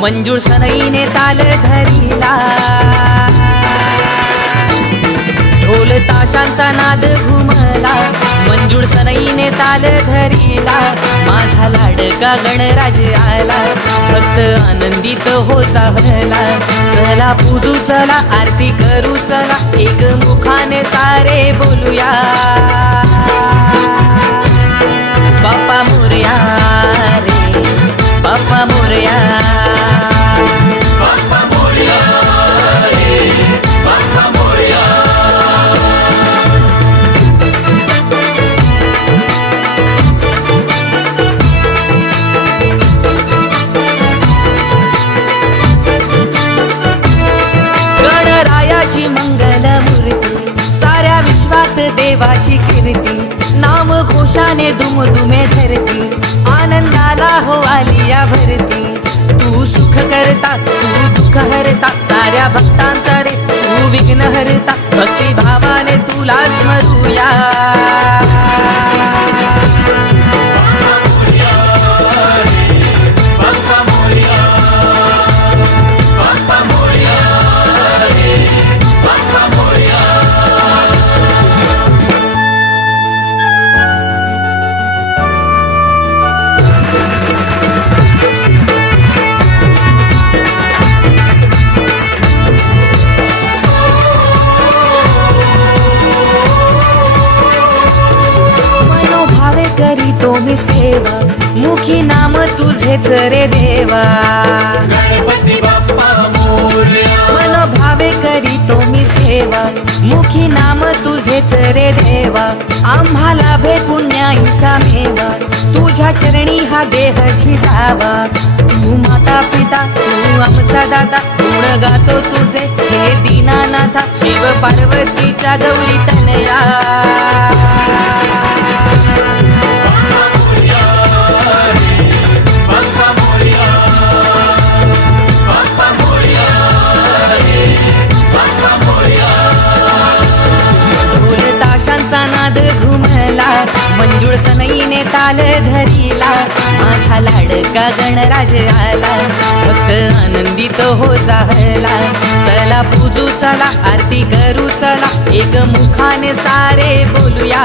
मंजूळ सनईने ताल धरिला, ढोल ताशांचा नाद घुमला, मंजूळ सनईने ताल धरिला, माझा लाडका गणराज आला, भक्त आनंदित हो चाहला, चला पूजू चला आरती करू चला, एक मुखाने सारे बोलूया, बाप्पा मोरया रे बाप्पा मोरया, बाप्पा मोरया रे बाप्पा मोरया। गणरायाची मंगल मूर्ती, साऱ्या विश्वात देवाची कीर्ती, नाम घोषाने दुमदुमे धरती, आनंदाला हो आलिया भरती, तू सुख करता तू दुःख हरता, साऱ्या भक्तांचा रे तू विघ्न हरता, भक्ती भावाने तुला स्मरूया, करीतो मी सेवा, मुखी नाम तुझेच रे देवा, गणपती बाप्पा मोरया, मनोभावे करीतो मी सेवा, मुखी नाम तुझेच रे देवा, आम्हाला भे पुण्याईचा मेवा, तुझ्या चरणी हा देह झिजावा, तू माता पिता तू आमचा दाता, गुण गातो तुझे हे दीनानाथा, शिव पार्वतीच्या गौरी तनया, नाद घुमला, मंजूळ सनईने ताल धरिला, माझा लाडका गणराज आला, भक्त आनंदित हो चाहला, चला पूजू चला आरती करू चला, एक मुखाने सारे बोलूया।